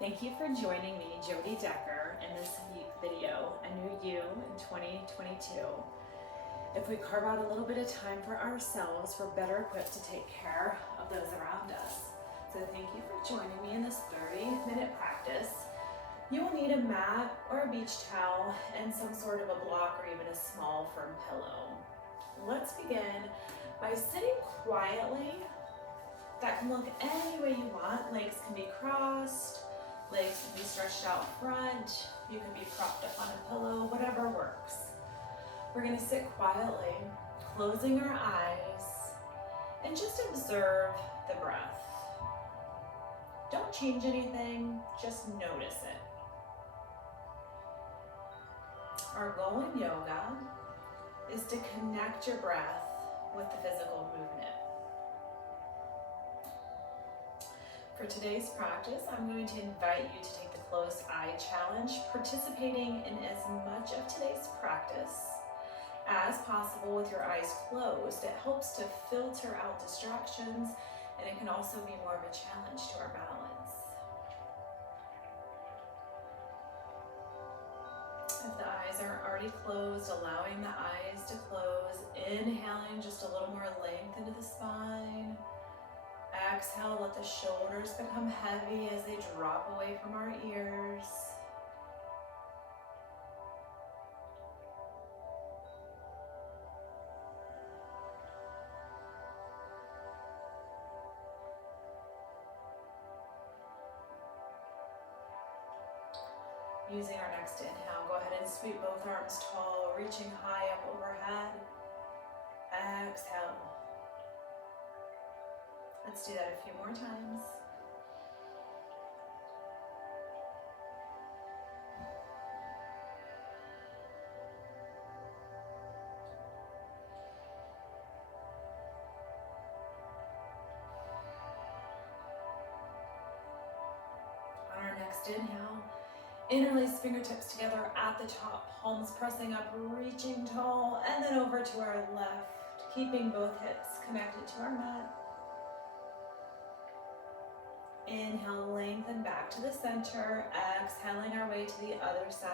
Thank you for joining me, Jody Decker, in this video, A New You in 2022. If we carve out a little bit of time for ourselves, we're better equipped to take care of those around us. So thank you for joining me in this 30-minute practice. You will need a mat or a beach towel and some sort of a block or even a small firm pillow. Let's begin by sitting quietly. That can look any way you want. Legs can be crossed, legs can be stretched out front, you can be propped up on a pillow, whatever works. We're gonna sit quietly, closing our eyes, and just observe the breath. Don't change anything, just notice it. Our goal in yoga is to connect your breath with the physical movement. For today's practice, I'm going to invite you to take the closed eye challenge, participating in as much of today's practice as possible with your eyes closed. It helps to filter out distractions, and it can also be more of a challenge to our balance. If the eyes aren't already closed, allowing the eyes to close, inhaling just a little more length into the spine. Exhale, let the shoulders become heavy as they drop away from our ears. Using our next inhale, go ahead and sweep both arms tall, reaching high up overhead. Exhale. Let's do that a few more times. On our next inhale, interlace fingertips together at the top, palms pressing up, reaching tall, and then over to our left, keeping both hips connected to our mat. Inhale, lengthen back to the center, exhaling our way to the other side.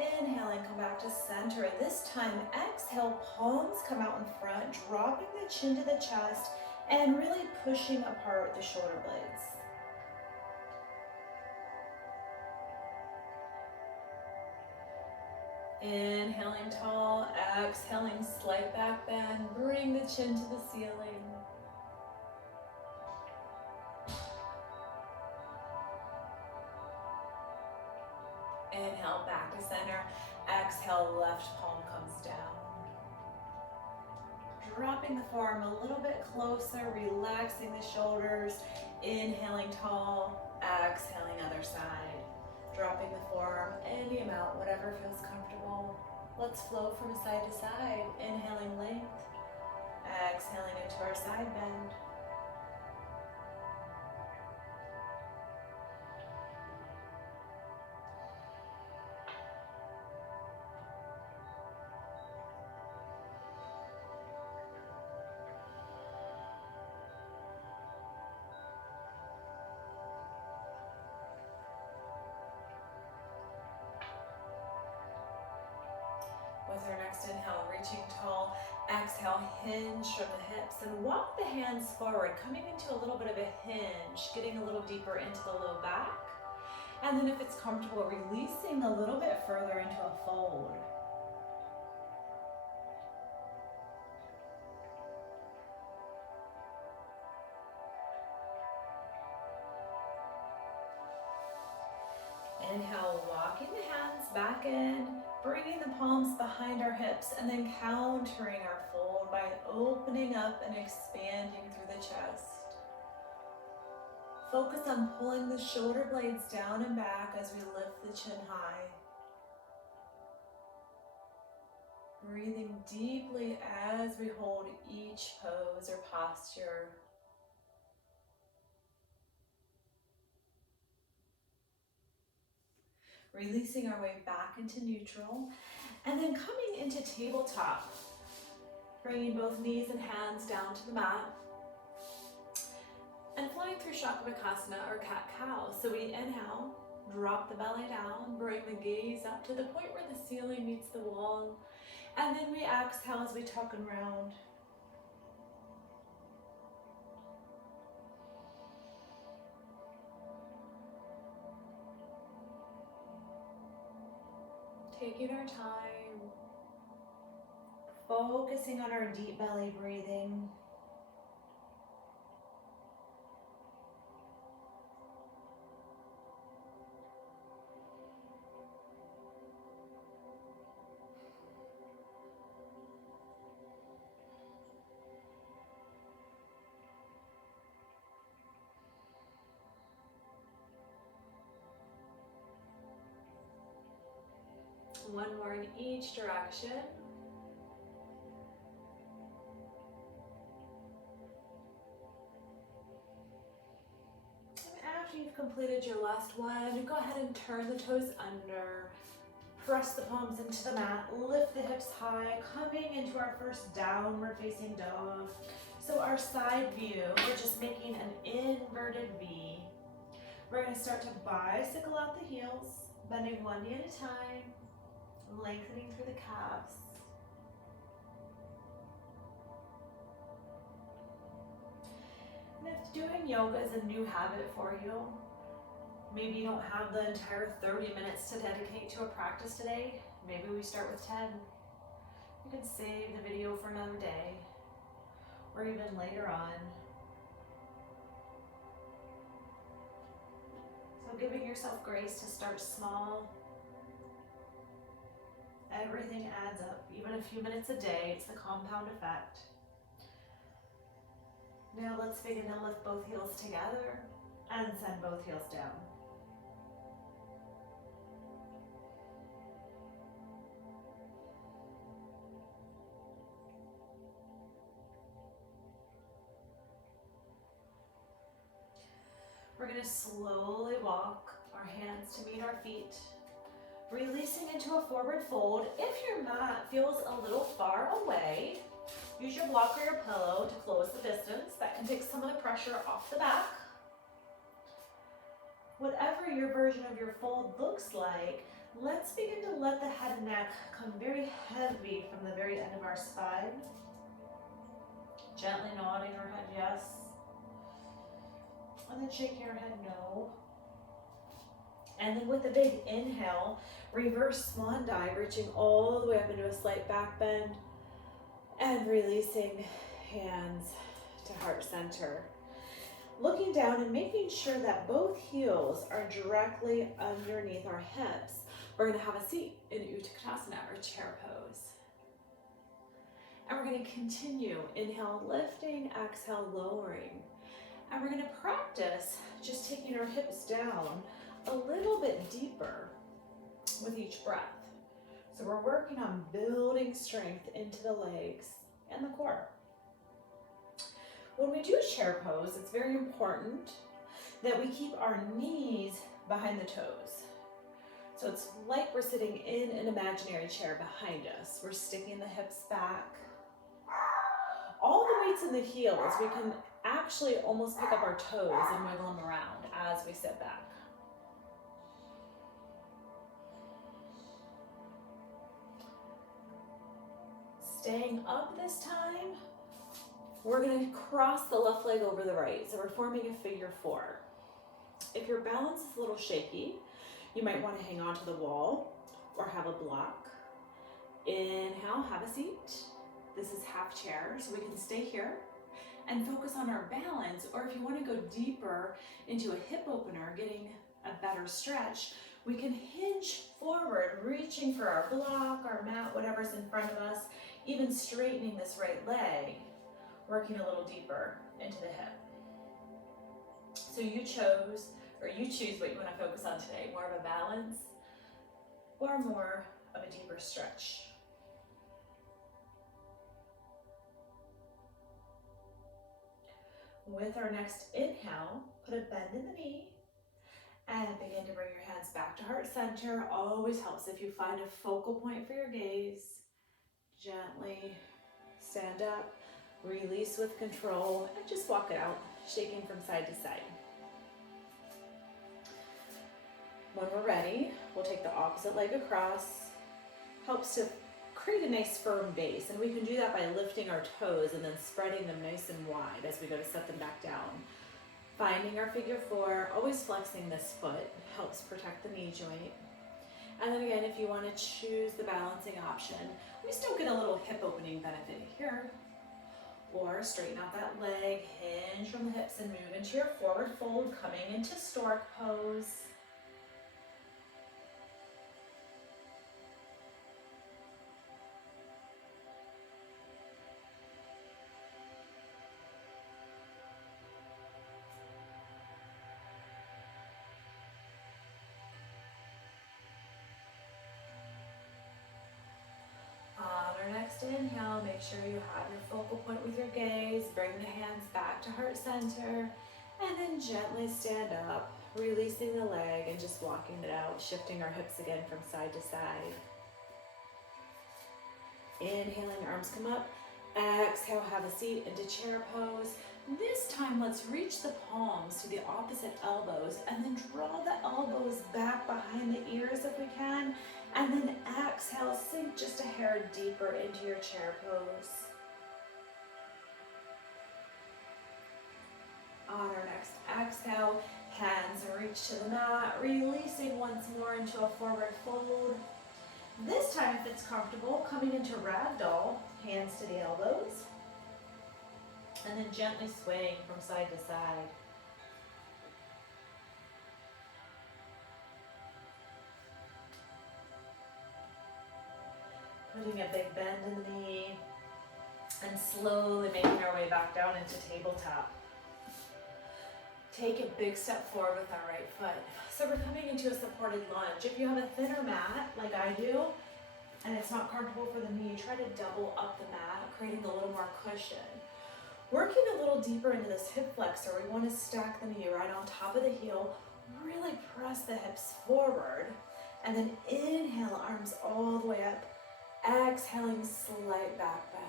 Inhaling, come back to center. This time, exhale, palms come out in front, dropping the chin to the chest, and really pushing apart the shoulder blades. Inhaling tall, exhaling slight back bend, bring the chin to the ceiling. Inhale, back to center. Exhale, left palm comes down. Dropping the forearm a little bit closer, relaxing the shoulders. Inhaling tall, exhaling other side. Dropping the forearm any amount, whatever feels comfortable. Let's flow from side to side. Inhaling length, exhaling into our side bend. With our next inhale, reaching tall, exhale, hinge from the hips, and walk the hands forward, coming into a little bit of a hinge, getting a little deeper into the low back. And then if it's comfortable, releasing a little bit further into a fold. Inhale, walking the hands back in, bringing the palms behind our hips, and then countering our fold by opening up and expanding through the chest. Focus on pulling the shoulder blades down and back as we lift the chin high. Breathing deeply as we hold each pose or posture. Releasing our way back into neutral, and then coming into tabletop. Bringing both knees and hands down to the mat. And flying through Shakabakasana or cat-cow. So we inhale, drop the belly down, bring the gaze up to the point where the ceiling meets the wall. And then we exhale as we tuck and round. Taking our time, focusing on our deep belly breathing. One more in each direction. And after you've completed your last one, go ahead and turn the toes under. Press the palms into the mat, lift the hips high, coming into our first downward facing dog. So our side view, we're just making an inverted V. We're going to start to bicycle out the heels, bending one knee at a time, lengthening through the calves. And if doing yoga is a new habit for you, maybe you don't have the entire 30 minutes to dedicate to a practice today, maybe we start with 10. You can save the video for another day, or even later on. So giving yourself grace to start small. Everything adds up, even a few minutes a day, it's the compound effect. Now let's begin to lift both heels together and send both heels down. We're going to slowly walk our hands to meet our feet, releasing into a forward fold. If your mat feels a little far away, use your block or your pillow to close the distance. That can take some of the pressure off the back. Whatever your version of your fold looks like, let's begin to let the head and neck come very heavy from the very end of our spine. Gently nodding our head yes, and then shaking our head no. And then with a big inhale, reverse swan dive, reaching all the way up into a slight back bend and releasing hands to heart center. Looking down and making sure that both heels are directly underneath our hips. We're going to have a seat in Utkatasana or chair pose. And we're going to continue. Inhale, lifting, exhale, lowering. And we're going to practice just taking our hips down a little bit deeper with each breath. So we're working on building strength into the legs and the core. When we do chair pose, it's very important that we keep our knees behind the toes. So it's like we're sitting in an imaginary chair behind us. We're sticking the hips back. All the weights in the heels, we can actually almost pick up our toes and wiggle them around as we sit back. Staying up this time, we're going to cross the left leg over the right. So we're forming a figure four. If your balance is a little shaky, you might want to hang on to the wall or have a block. Inhale, have a seat. This is half chair, so we can stay here and focus on our balance. Or if you want to go deeper into a hip opener, getting a better stretch, we can hinge forward, reaching for our block, our mat, whatever's in front of us, even straightening this right leg, working a little deeper into the hip. So you choose what you want to focus on today, more of a balance or more of a deeper stretch. With our next inhale, put a bend in the knee and begin to bring your hands back to heart center. Always helps if you find a focal point for your gaze. Gently stand up, release with control, and just walk it out. shaking from side to side. When we're ready, we'll take the opposite leg across. Helps to create a nice firm base, and we can do that by lifting our toes and then spreading them nice and wide as we go to set them back down. Finding our figure four, always flexing this foot, helps protect the knee joint. And then again, if you want to choose the balancing option, we still get a little hip opening benefit here. Or straighten out that leg, hinge from the hips and move into your forward fold, coming into stork pose. Next inhale, make sure you have your focal point with your gaze. Bring the hands back to heart center and then gently stand up, releasing the leg and just walking it out, shifting our hips again from side to side. Inhaling, arms come up. Exhale, have a seat into chair pose. This time, let's reach the palms to the opposite elbows and then draw the elbows back behind the ears if we can. And then exhale, sink just a hair deeper into your chair pose. On our next exhale, hands reach to the mat, releasing once more into a forward fold. This time, if it's comfortable, coming into ragdoll, hands to the elbows, and then gently swaying from side to side. Putting a big bend in the knee, and slowly making our way back down into tabletop. Take a big step forward with our right foot. So we're coming into a supported lunge. If you have a thinner mat, like I do, and it's not comfortable for the knee, try to double up the mat, creating a little more cushion. Working a little deeper into this hip flexor, we want to stack the knee right on top of the heel, really press the hips forward, and then inhale, arms all the way up. Exhaling, slight back bend.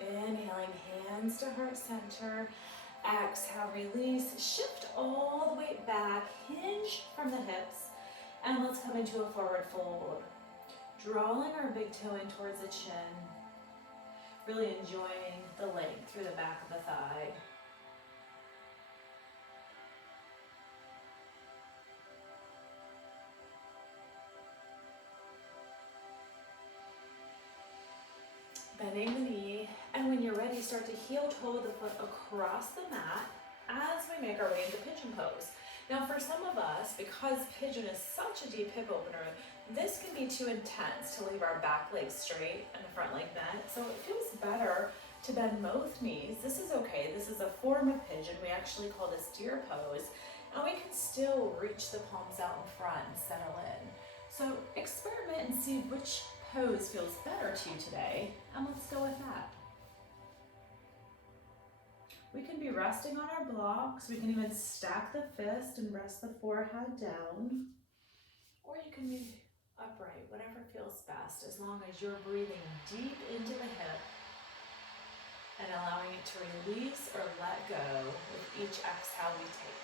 Inhaling, hands to heart center. Exhale, release, shift all the way back, hinge from the hips. And let's come into a forward fold. Drawing our big toe in towards the chin. Really enjoying the length through the back of the thigh. Bending the knee, and when you're ready, start to heel toe the foot across the mat as we make our way into pigeon pose. Now for some of us, because pigeon is such a deep hip opener, this can be too intense to leave our back leg straight and the front leg bent. So it feels better to bend both knees. This is okay. This is a form of pigeon. We actually call this deer pose. And we can still reach the palms out in front and settle in. So experiment and see which pose feels better to you today. And let's go with that. We can be resting on our blocks. We can even stack the fist and rest the forehead down. Or you can be upright, whatever feels best, as long as you're breathing deep into the hip and allowing it to release or let go with each exhale we take.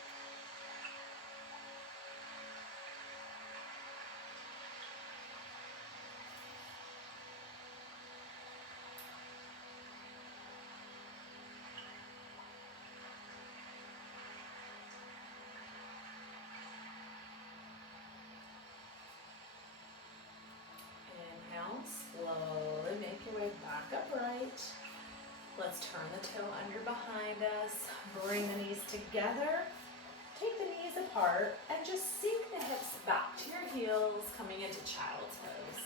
Slowly make your way back upright. Let's turn the toe under behind us. Bring the knees together. Take the knees apart and just sink the hips back to your heels, coming into child's pose.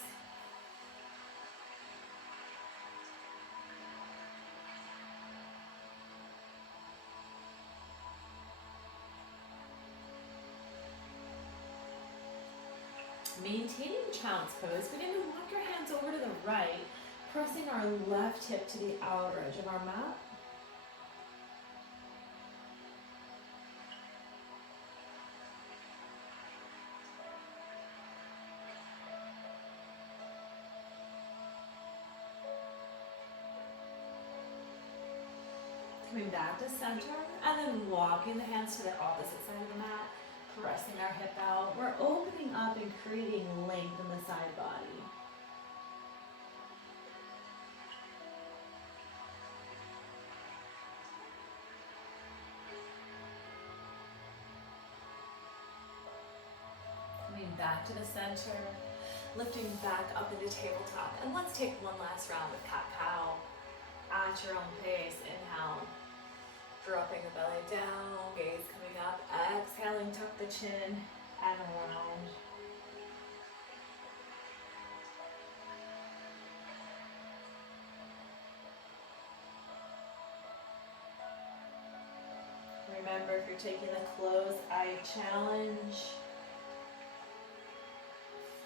Maintaining child's pose, begin to walk your hands over to the right, pressing our left hip to the outer edge of our mat. Coming back to center, and then walking the hands to the opposite side of the mat, pressing our hip out. We're opening up and creating length in the side body. Coming back to the center, lifting back up into tabletop. And let's take one last round of cat-cow at your own pace. Inhale, dropping the belly down, gaze coming up. Exhaling, tuck the chin and around. Remember, if you're taking the closed eye challenge,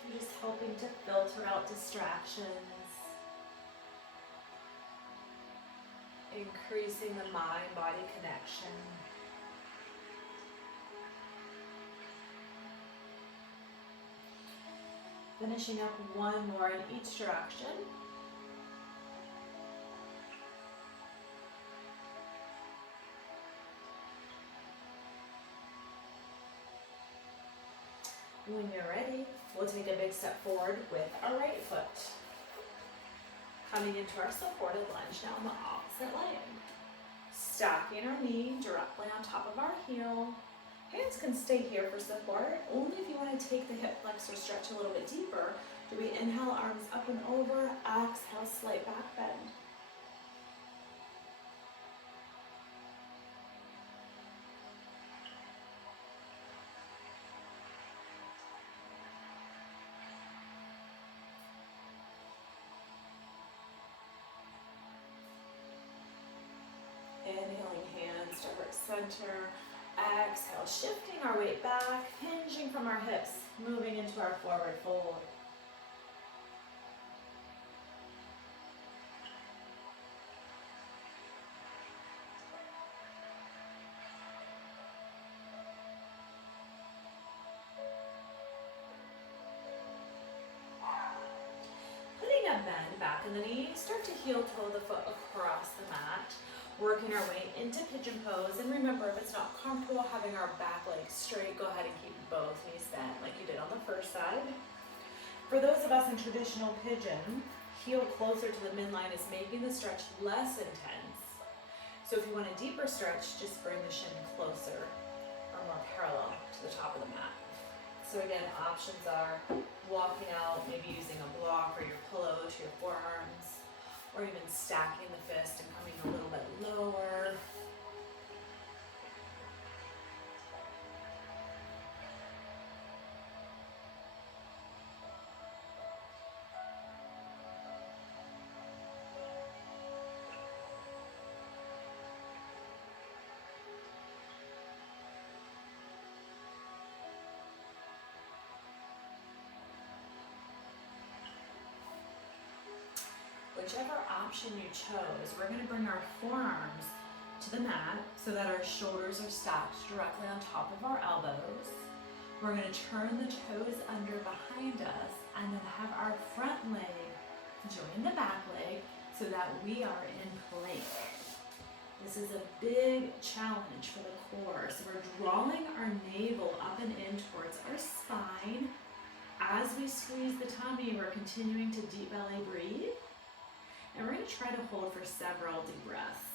you're just helping to filter out distractions, increasing the mind-body connection. Finishing up one more in each direction. When you're ready, we'll take a big step forward with our right foot. Coming into our supported lunge now on the opposite leg. Stacking our knee directly on top of our heel. Hands can stay here for support. Only if you want to take the hip flexor stretch a little bit deeper. Do we inhale, arms up and over, exhale, slight back bend. Inhaling, hands to heart center. Exhale, shifting our weight back, hinging from our hips, moving into our forward fold. Putting a bend back in the knee, start to heel toe the foot across the mat. Working our way into Pigeon Pose, and remember, if it's not comfortable having our back leg straight, go ahead and keep both knees bent like you did on the first side. For those of us in traditional pigeon, heel closer to the midline is making the stretch less intense. So if you want a deeper stretch, just bring the shin closer or more parallel to the top of the mat. So again, options are walking out, maybe using a block or your pillow to your forearms, or even stacking the fist and coming a little bit lower. Whichever option you chose, we're going to bring our forearms to the mat so that our shoulders are stacked directly on top of our elbows. We're going to turn the toes under behind us and then have our front leg join the back leg so that we are in plank. This is a big challenge for the core. So we're drawing our navel up and in towards our spine. As we squeeze the tummy, we're continuing to deep belly breathe. And we're going to try to hold for several deep breaths.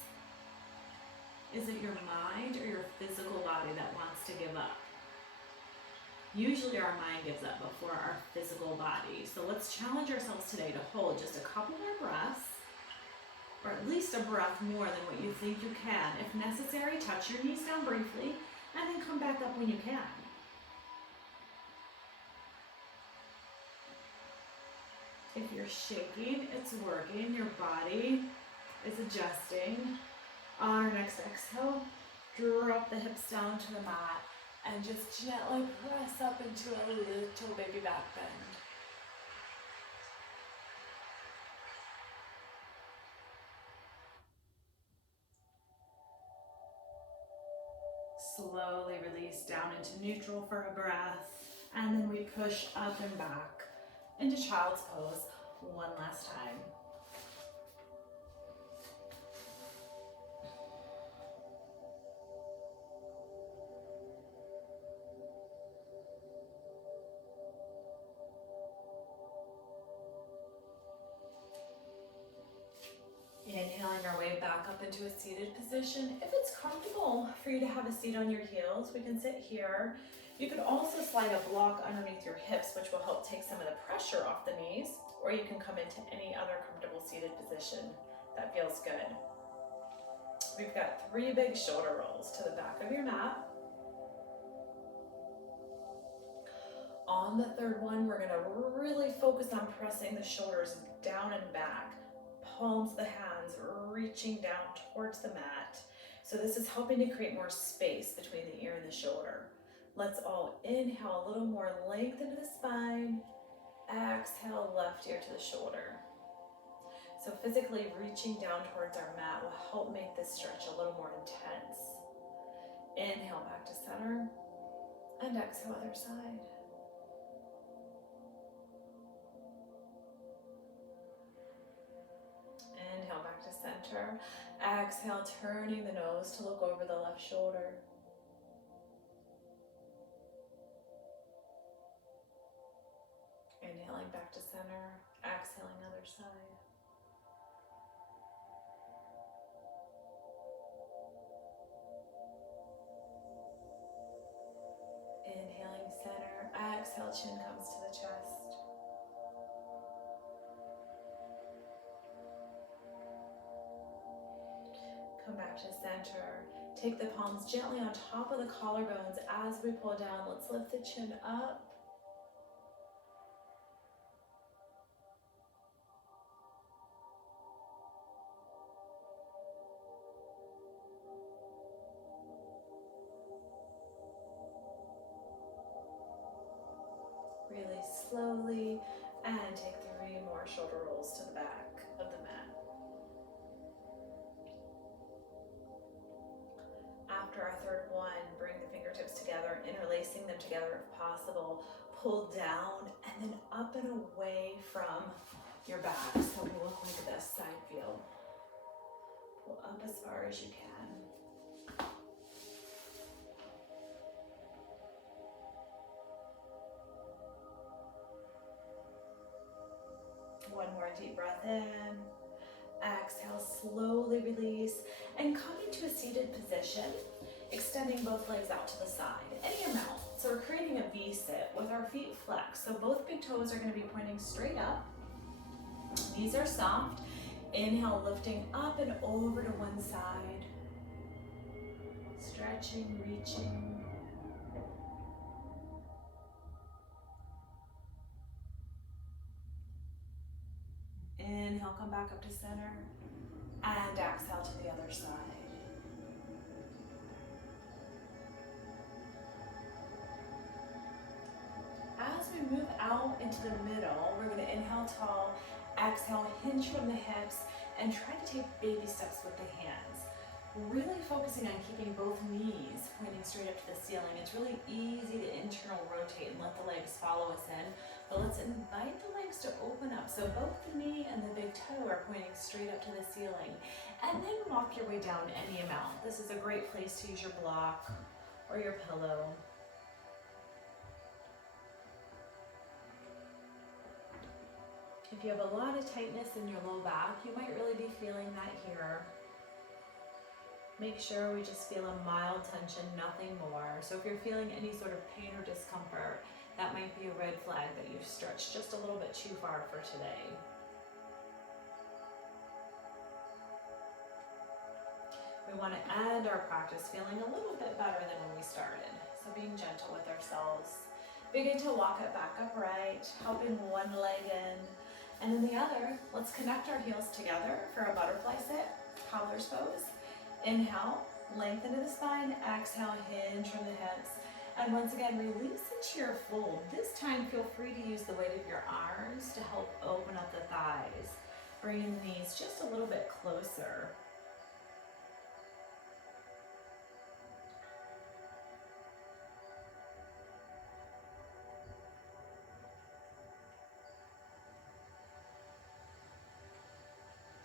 Is it your mind or your physical body that wants to give up? Usually our mind gives up before our physical body. So let's challenge ourselves today to hold just a couple more breaths, or at least a breath more than what you think you can. If necessary, touch your knees down briefly, and then come back up when you can. If you're shaking, it's working. Your body is adjusting. On our next exhale, drop the hips down to the mat and just gently press up into a little baby back bend. Slowly release down into neutral for a breath, and then we push up and back into child's pose one last time. way back up into a seated position. If it's comfortable for you to have a seat on your heels, we can sit here. You could also slide a block underneath your hips, which will help take some of the pressure off the knees, or you can come into any other comfortable seated position that feels good. We've got 3 big shoulder rolls to the back of your mat. On the third one, we're gonna really focus on pressing the shoulders down and back, palms of the hands reaching down towards the mat. So this is helping to create more space between the ear and the shoulder. Let's all inhale a little more length into the spine. Exhale, left ear to the shoulder. So physically reaching down towards our mat will help make this stretch a little more intense. Inhale back to center and exhale other side. Inhale back to center. Exhale, turning the nose to look over the left shoulder. Inhaling back to center, exhaling other side. Inhaling center, exhale, chin comes to the chest. Come back to center. Take the palms gently on top of the collarbones as we pull down. Let's lift the chin up. Really slowly, and take 3 more shoulder rolls to the back of the mat. After our third one, bring the fingertips together, interlacing them together if possible. Pull down and then up and away from your back. So we look like this, side view. Pull up as far as you can. One more deep breath in. Exhale, slowly release and come into a seated position, extending both legs out to the side, any amount. So we're creating a V-sit with our feet flexed. So both big toes are going to be pointing straight up. Knees are soft. Inhale, lifting up and over to one side. Stretching, reaching. Inhale, come back up to center, and exhale to the other side. As we move out into the middle, we're going to inhale tall, exhale, hinge from the hips, and try to take baby steps with the hands. Really focusing on keeping both knees pointing straight up to the ceiling. It's really easy to internal rotate and let the legs follow us in. But let's invite the legs to open up. So both the knee and the big toe are pointing straight up to the ceiling. And then walk your way down any amount. This is a great place to use your block or your pillow. If you have a lot of tightness in your low back, you might really be feeling that here. Make sure we just feel a mild tension, nothing more. So if you're feeling any sort of pain or discomfort, that might be a red flag that you've stretched just a little bit too far for today. We want to end our practice feeling a little bit better than when we started. So being gentle with ourselves. Begin to walk it back upright, helping one leg in. And then the other, let's connect our heels together for a butterfly sit, cobbler's pose. Inhale, lengthen to the spine, exhale, hinge from the hips. And once again, release into your fold. This time, feel free to use the weight of your arms to help open up the thighs. Bringing the knees just a little bit closer.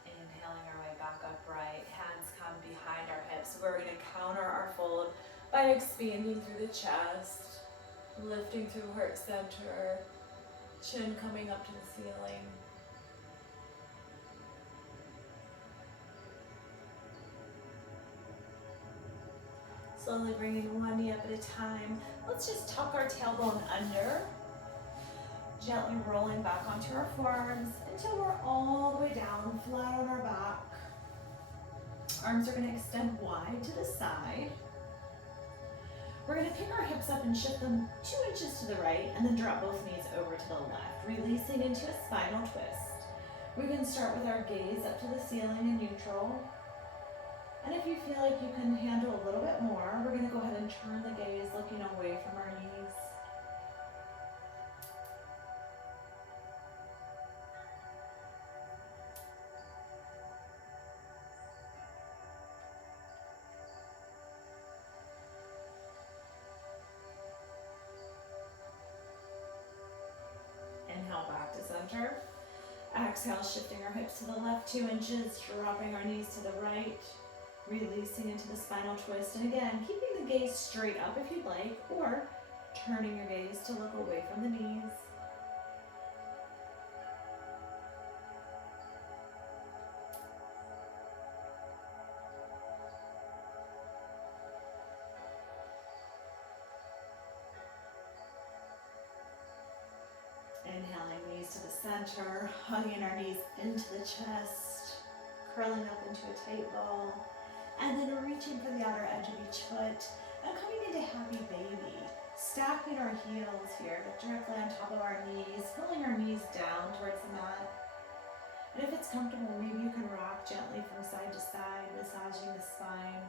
Inhaling our way back upright, hands come behind our hips. We're going to counter our fold by expanding through the chest, lifting through heart center, chin coming up to the ceiling. Slowly bringing one knee up at a time. Let's just tuck our tailbone under. Gently rolling back onto our forearms until we're all the way down, flat on our back. Arms are going to extend wide to the side. We're going to pick our hips up and shift them 2 inches to the right and then drop both knees over to the left, releasing into a spinal twist. We can start with our gaze up to the ceiling in neutral. And if you feel like you can handle a little bit more, we're going to go ahead and turn the gaze looking away from our knees. Inhale back to center. Exhale, shifting our hips to the left 2 inches, dropping our knees to the right, releasing into the spinal twist. And again, keeping the gaze straight up if you'd like, or turning your gaze to look away from the knees. Inhaling, knees to the center, hugging our knees into the chest, curling up into a tight ball, and then reaching for the outer edge of each foot, and coming into happy baby, stacking our heels here directly on top of our knees, pulling our knees down towards the mat. And if it's comfortable, maybe you can rock gently from side to side, massaging the spine.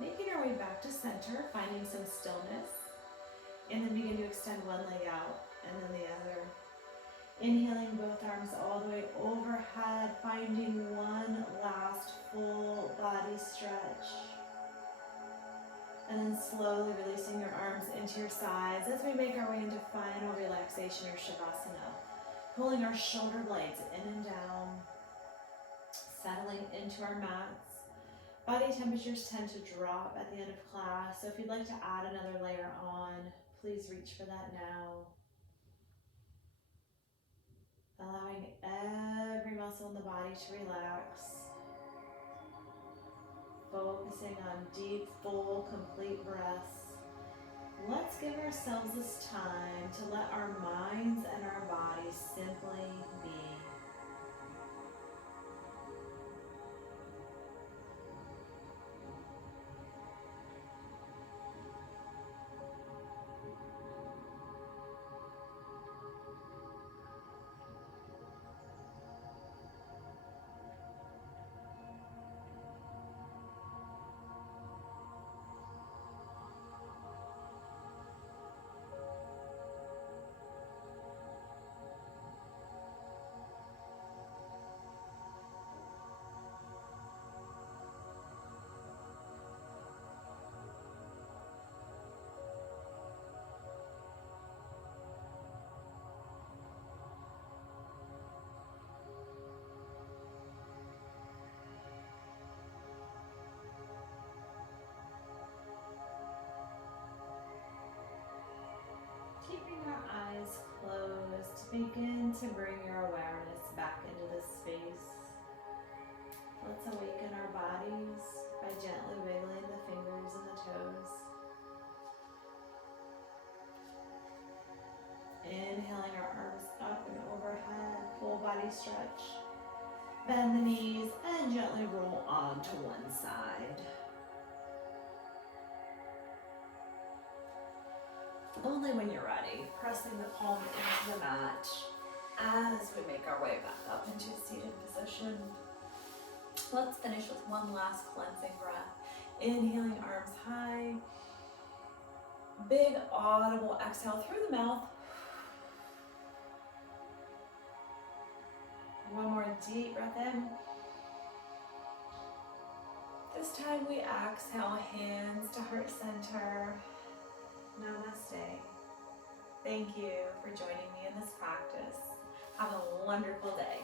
Making our way back to center, finding some stillness, and then begin to extend one leg out and then the other. Inhaling both arms all the way overhead, finding one last full body stretch. And then slowly releasing your arms into your sides as we make our way into final relaxation or Shavasana. Pulling our shoulder blades in and down, settling into our mats. Body temperatures tend to drop at the end of class, so if you'd like to add another layer on, please reach for that now. Allowing every muscle in the body to relax. Focusing on deep, full, complete breaths. Let's give ourselves this time to let our minds and our bodies simply be. Keeping our eyes closed, begin to bring your awareness back into this space. Let's awaken our bodies by gently wiggling the fingers and the toes. Inhaling our arms up and overhead, full body stretch. Bend the knees and gently roll onto one side. Only when you're ready, pressing the palms into the mat as we make our way back up into a seated position. Let's finish with one last cleansing breath. Inhaling, arms high. Big audible exhale through the mouth. One more deep breath in. This time we exhale, hands to heart center. Namaste. Thank you for joining me in this practice. Have a wonderful day.